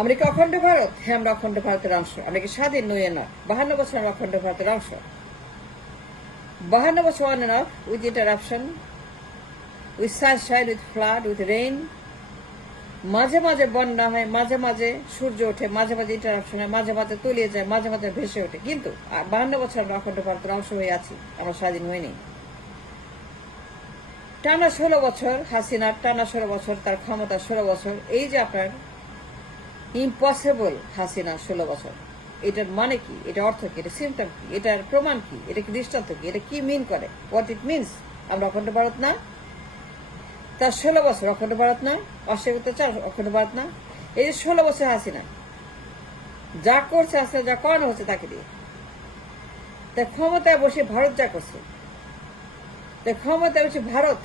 আমরা কি অখণ্ড ভারত? হ্যাঁ, আমরা অখণ্ড ভারতের অংশ। আমরা কি স্বাধীন নই? না। 52 বছর আমরা অখণ্ড ভারতের অংশ। 52 বছর on end of, with interruption, with Sunshine, with flood, with rain. মাঝে মাঝে বন্যা হয়, মাঝে মাঝে সূর্য ওঠে, মাঝে মাঝে ইন্টারাপশন হয়, মাঝে মাঝে তলিয়ে যায়, মাঝে মাঝে ভেসে ওঠে। কিন্তু 52 বছর আমরা অখণ্ড ভারতের অংশ হয়ে আছি, আমরা স্বাধীন হইনি। টানা 16 বছর হাসিনার, টানা 16 বছর তার ক্ষমতা, 16 বছর। এই যে আপনার ইম্পসিবল হাসিনা 16 বছর, এটার মানে কি? এটা অর্থ কি? এটা সিমটম কি? এটার প্রমাণ কি? এটা কি দৃষ্টান্ত কি? এটা কি মিন করে? What it means? আমরা অখণ্ড ভারত না? তার 16 বছর অখণ্ড ভারত না? অস্বীকার করতে চান অখণ্ড ভারত না? এই যে 16 বছর হাসিনা যা করছে, আসলে যা করানো হচ্ছে তাকে দিয়ে, তার ক্ষমতায় বসে ভারত যা করছে, তার ক্ষমতায় বসে ভারত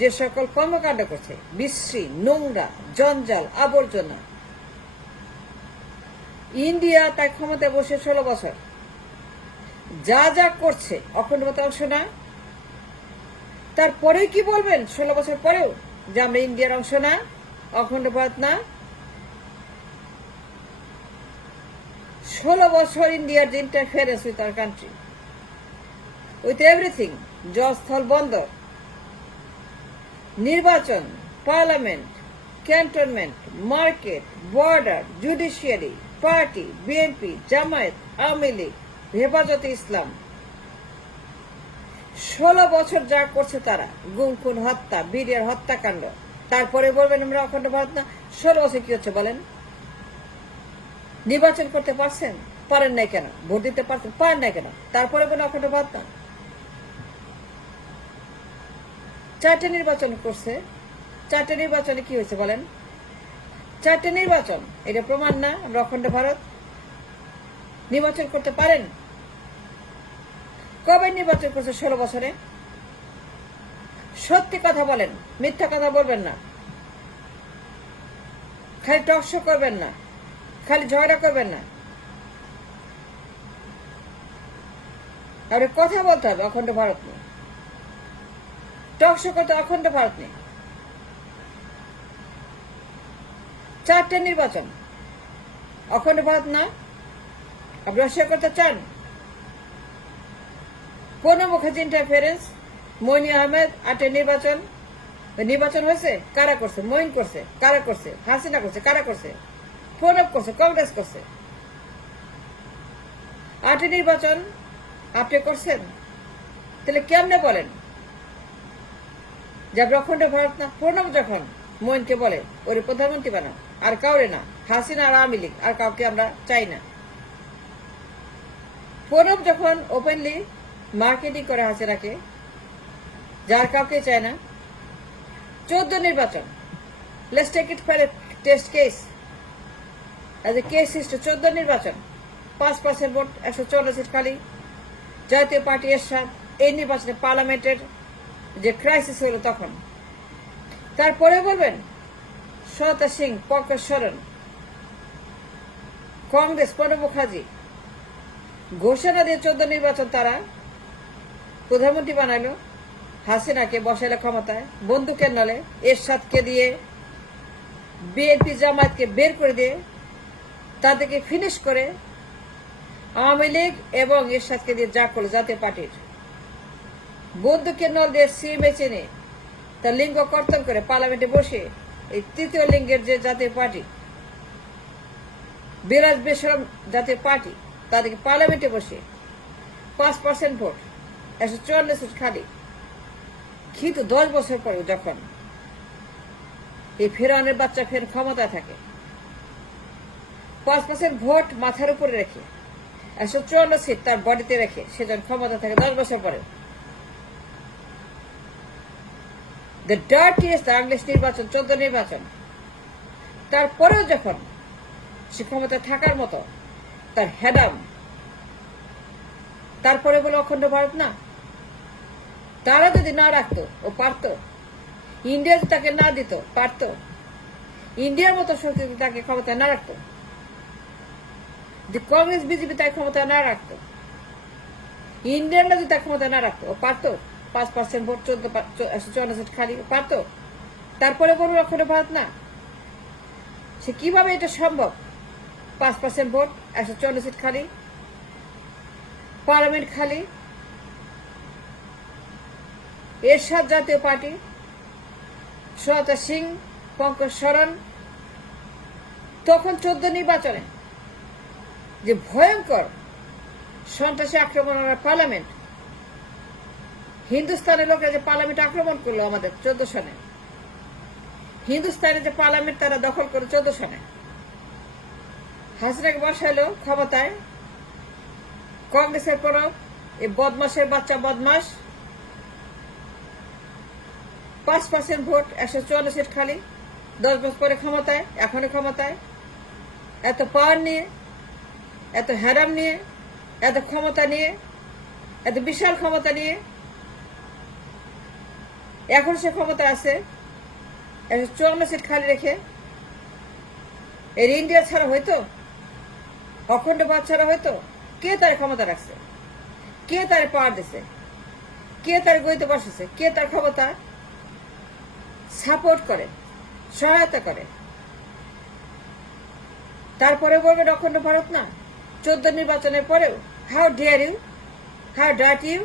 যে সকল কর্মকাণ্ড করছে, বিশ্রী, নোংরা, জঞ্জাল, আবর্জনা, ইন্ডিয়া তার ক্ষমতায় বসে 16 বছর যা যা করছে, অখণ্ড ভারতের অংশ না? তারপরেও কি বলবেন 16 বছর পরেও যে আমরা ইন্ডিয়ার অংশ না, অখণ্ড ভারত না? 16 বছর ইন্ডিয়ার যে interference with our country, with everything, জলস্থল বন্দর, নির্বাচন, parliament, cantonment, market, border, judiciary, party, BNP, Jamaat, Awami League, Hefazat-e Islam, 16 বছর যা করছে তারা, গুম খুন, হত্যা, বিডিআর হত্যাকাণ্ড, তারপরে বলবেন আমরা অখণ্ড ভারত না? 16 বছর কি হচ্ছে বলেন? নির্বাচন করতে পারছেন? পারেন নাই কেন? ভোট দিতে পারছেন? পারেন নাই কেন? তারপরে বলেন অখণ্ড ভারত না? 4টে নির্বাচন করছে, 4টে নির্বাচনে কি হয়েছে বলেন? 4টে নির্বাচন, এটা প্রমাণ না আমরা অখণ্ড ভারত? নির্বাচন করতে পারেন? কবে নির্বাচন করছে 16 বছরে? সত্যি কথা বলেন, মিথ্যা কথা বলবেন না, খালি টকশো করবেন না, খালি ঝগড়া করবেন না, আর কথা বলতে হবে অখণ্ড ভারত নিয়ে। টকশো করতে অখণ্ড ভারত নেই। 4টে নির্বাচন, অখণ্ড ভারত না? আপনি অস্বীকার করতে চান? প্রণব মুখার্জি ইন্টারফারেন্স, মইন আহমেদ, 8টে নির্বাচন, নির্বাচন হয়েছে কারা করছে? মইন করছে, কারা করছে? হাসিনা করছে, কারা করছে? প্রণব করছে, কংগ্রেস করছে। 8টে নির্বাচন আপনি করছেন, তাহলে কেমনে বলেন যে অখণ্ড ভারত না? প্রণব যখন মইনকে বলে ওরে প্রধানমন্ত্রী বানাও, আর কাউরে না, হাসিনা আর আওয়ামী লীগ আর কাউকে আমরা চাই না। প্রণব যখন ওপেনলি মার্কেটিং করে হাসিনাকে, যার কাউকে চায় না। 14 নির্বাচন, let's take it for a test case, as a case history. 14 নির্বাচন, 5% ভোট, 154 সিট খালি, জাতীয় পার্টি এরশাদ। এই নির্বাচনে পার্লামেন্টের যে ক্রাইসিস হলো তখন, তারপরে বলবেন সরতা সিং, পঙ্কজ শরণ, কংগ্রেস, প্রণব মুখার্জি ঘোষণা দিয়ে 14 নির্বাচন তারা প্রধানমন্ত্রী বানাইলো, হাসিনাকে বসাইলো ক্ষমতায় বন্দুকের নলে, এরশাদকে দিয়ে, বিএনপি জামায়াতকে বের করে দিয়ে, তাদেরকে ফিনিশ করে, আওয়ামী লীগ এবং এরশাদকে দিয়ে যা করলো জাতীয় পার্টির, বন্দুকের নল দিয়ে সিএমএ চেনে তার লিঙ্গ কর্তন করে পার্লামেন্টে বসে, এই তৃতীয় লিঙ্গের যে জাতীয় পার্টি, বিরাজ বেসরম জাতীয় পার্টি, তাদেরকে পার্লামেন্টে বসে 5% ভোট, 154 সিট খালি। কিন্তু 10 বছর পরে যখন এই ফেরানের বাচ্চা ফের ক্ষমতায় থাকে, 5% ভোট মাথার উপরে রেখে 154 সিট তার বডিতে রেখে সে যখন ক্ষমতা থাকে 10 বছর পরে, দ্য ডার্টিয়েস্ট বাংলাদেশ নির্বাচন, 14 নির্বাচন, তারপরেও যখন সে ক্ষমতা থাকার মতো তার হেডাম, তারপরে বলে অখণ্ড ভারত না? তারা যদি না রাখতো, ও পারতো। ইন্ডিয়া তাকে না দিত, পারতো। ইন্ডিয়ার মতো শক্তি তাকে ক্ষমতায় না রাখতো, যে কংগ্রেস বিজেপি তাকে ক্ষমতায় না রাখতো, ইন্ডিয়ানরা যদি তার ক্ষমতায় না রাখতো, ও পারতো। 5% ভোট, 154 সিট খালি, পারতো। তারপরে বলুন অখণ্ড ভারত না? সে কিভাবে এটা সম্ভব? 5% ভোট, 154 সিট খালি, পার্লামেন্ট খালি, এরশাদ জাতীয় পার্টি, সনাতন সিং, পঙ্কজ সরণ, তখন 14 নির্বাচনে যে ভয়ঙ্কর সন্ত্রাসী আক্রমণ পার্লামেন্ট, হিন্দুস্তানের লোকেরা যে পার্লামেন্ট আক্রমণ করলো আমাদের 14 সনে, হিন্দুস্তানের যে পার্লামেন্ট তারা দখল করে 14 সনে, হাসিনাকে বসাইলো ক্ষমতায় কংগ্রেসের পর এই বদমাসের বাচ্চা বদমাস, 5% ভোট, 154 সিট খালি, 10 বছর পরে ক্ষমতায়, এখনো ক্ষমতায়, এত পাওয়ার নিয়ে, এত হ্যারাম নিয়ে, এত ক্ষমতা নিয়ে, এত বিশাল ক্ষমতা নিয়ে এখন সে ক্ষমতা আছে 154 সিট খালি রেখে। এর ইন্ডিয়া ছাড়া হয়তো, অখণ্ডবাদ ছাড়া হয়তো, কে তার ক্ষমতা রাখছে, কে তার পাওয়ার দিছে, কে তার গইতে বসেছে, কে তার ক্ষমতা সাপোর্ট করে, সহায়তা করে? তারপরে বলবেন অখণ্ড ভারত না? 14 নির্বাচনের পরেও how dare you, how dare you,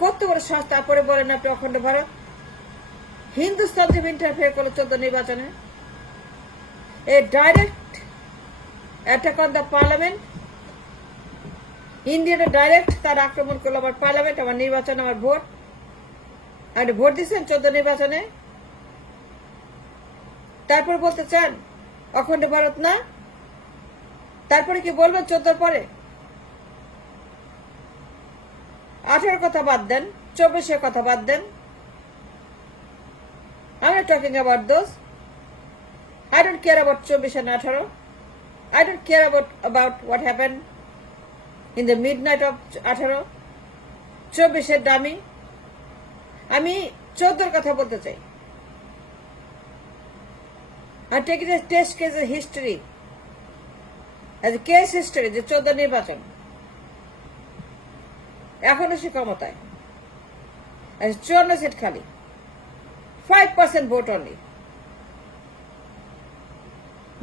কত বড় সাহস! তারপরে বলেন আপনি অখণ্ড ভারত। হিন্দুস্তান যে ইন্টারফেয়ার করলো 14 নির্বাচনে, a direct attack on the parliament. ইন্ডিয়াতে ডাইরেক্ট তার আক্রমণ করলো আমার পার্লামেন্ট, আমার নির্বাচন, আমার ভোট। আপনি ভোট দিচ্ছেন 14 নির্বাচনে, তারপর বলতে চান অখণ্ড ভারত না? তারপরে কি বলবেন 14 পরে? 18 কথা বাদ দেন, 24 কথা বাদ দেন। I'm not talking about those. I don't care about 24 and 18. I don't care about what happened in the midnight of 18. 24 দামি। আমি 14 কথা বলতে চাই। I take it as test case history, as a case history, যে 14 নির্বাচন এখনো সে ক্ষমতায়, 54 seat খালি, 5% ভোট অনলি,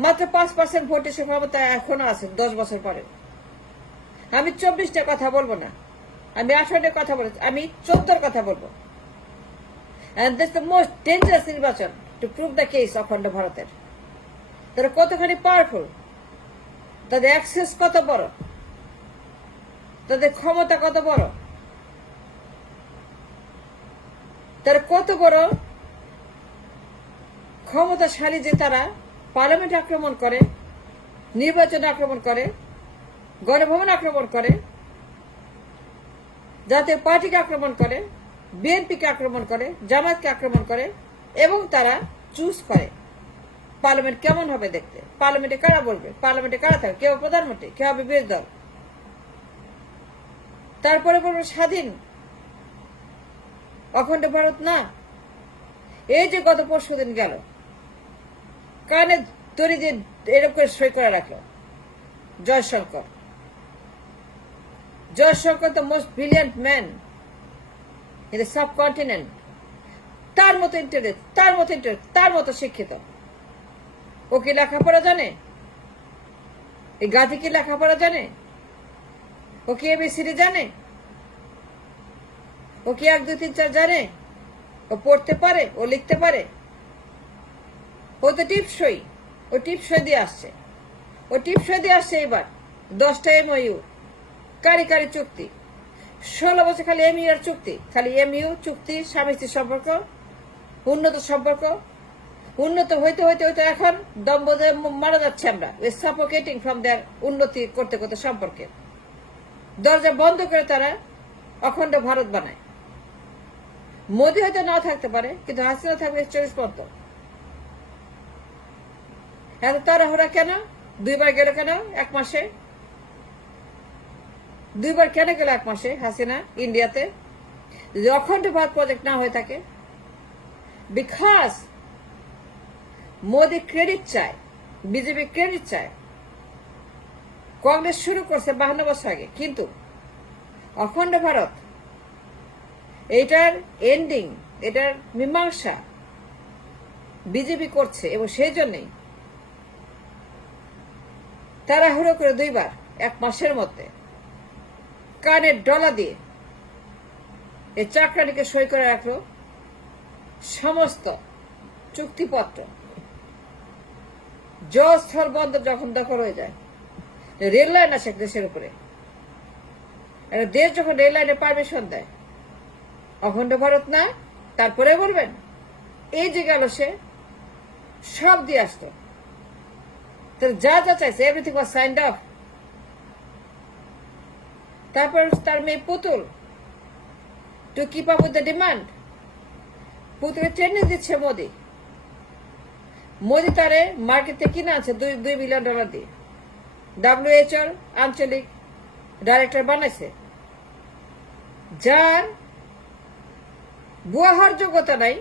মাত্র 5% ভোটে সে ক্ষমতায় এখনো আছে 10 বছর পরে। আমি 24টা কথা বলবো না, আমি 18টা কথা বলছি, আমি 14 কথা বলবো। And that's the most dangerous নির্বাচন to prove the case অখণ্ড ভারতের। তারা কতখানি পাওয়ারফুল, তাদের অ্যাক্সেস কত বড়, তাদের ক্ষমতা কত বড়, তারা কত বড় ক্ষমতাশালী যে তারা পার্লামেন্ট আক্রমণ করে, নির্বাচন আক্রমণ করে, গণভবন আক্রমণ করে, জাতীয় পার্টিকে আক্রমণ করে, বিএনপিকে আক্রমণ করে, জামায়াতকে আক্রমণ করে, এবং তারা চুজ করে পার্লামেন্ট কেমন হবে দেখতে, পার্লামেন্টে কারা বলবে, পার্লামেন্টে কারা থাকবে, কেউ প্রধানমন্ত্রী, কেউ হবে বিরোধী দল। তারপরে বলবো স্বাধীন অখণ্ড ভারত না। এই যে গত পরশু দিন গেল, কানে তরি যে এরকম করে সই করে রাখলো Jaishankar. Jaishankar the most brilliant man in the subcontinent. তার মতো ইন্টারেস্ট, তার মতো শিক্ষিত। ও কি লেখাপড়া জানে? এই গাধি কি লেখাপড়া জানে? ও কি এবিসিডি জানে? ও কি 1 2 3 4 জানে? ও পড়তে পারে, ও লিখতে পারে? ও তো টিপসই, ও টিপসই দিয়ে আসছে, ও টিপসই দিয়ে আসছে। এবার 10টা এমইউ, কারি চুক্তি, 16 বছর খালি এমইউ আর চুক্তি, খালি এমইউ চুক্তি, স্বামী স্ত্রীর সম্পর্ক, উন্নত সম্পর্ক। উন্নত হইতে হইতে হইতে এখন দম্বদে মারা যাচ্ছে আমরা, সাফোকেটিং ফ্রম দেয়ার উন্নতি করতে করতে সম্পর্কে। দরজা বন্ধ করে তারা অখণ্ড ভারত বানায়। মোদি হয়তো নাও থাকতে পারে, কিন্তু হাসিনা থাকবে 24 পর্যন্ত। এত তাড়াহুড়া কেন? 2 বার গেল কেন 1 মাসে? 2 বার কেন গেল 1 মাসে হাসিনা ইন্ডিয়াতে? যদি অখণ্ড ভারত প্রজেক্ট না হয়ে থাকে, বিকজ মোদি ক্রেডিট চায়, বিজেপি ক্রেডিট চায়। কংগ্রেস শুরু করছে 52 বছর আগে, কিন্তু অখণ্ড ভারত এটার এন্ডিং, এটার মীমাংসা বিজেপি করছে, এবং সেই জন্যই তাড়াহুড়ো করে 2 বার 1 মাসের মধ্যে কানের ডলা দিয়ে এই চাকরানিকে সই করে রাখলো সমস্ত চুক্তিপত্র। জলস্থল বন্দর যখন দখল হয়ে যায়, রেল লাইন আসে দেশের উপরে, একটা দেশ যখন রেল লাইনে পারমিশন দেয়, অখণ্ড ভারত না, তারপরে বলবেন এই যে গেল সে সব দিয়ে আসতো। যা যা চাইছে এভরিথিং ওয়াজ সাইন্ড অফ। তারপর তার মেয়ে পুতুল to keep up with the demand, পুতুলের ট্রেনিং দিচ্ছে মোদি। মোদি তারে মার্কেটে কিনে আছে $2 বিলিয়ন দিয়ে। WHO আঞ্চলিক ডাইরেক্টর বানাইছে, যার বুয়া হওয়ার যোগ্যতা নাই,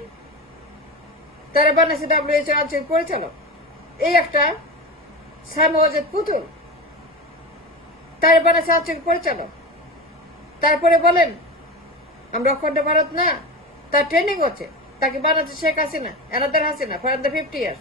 তারা বানাইছে WHO আঞ্চলিক পরিচালক। এই একটা সামওয়াজেদ পুতুল, তার বানাইছে আঞ্চলিক পরিচালক। তারপরে বলেন আমরা অখণ্ড ভারত না, তার ট্রেনিং হচ্ছে, তাকে বানাচ্ছে Sheikh Hasina, another Hasina for the 50 years।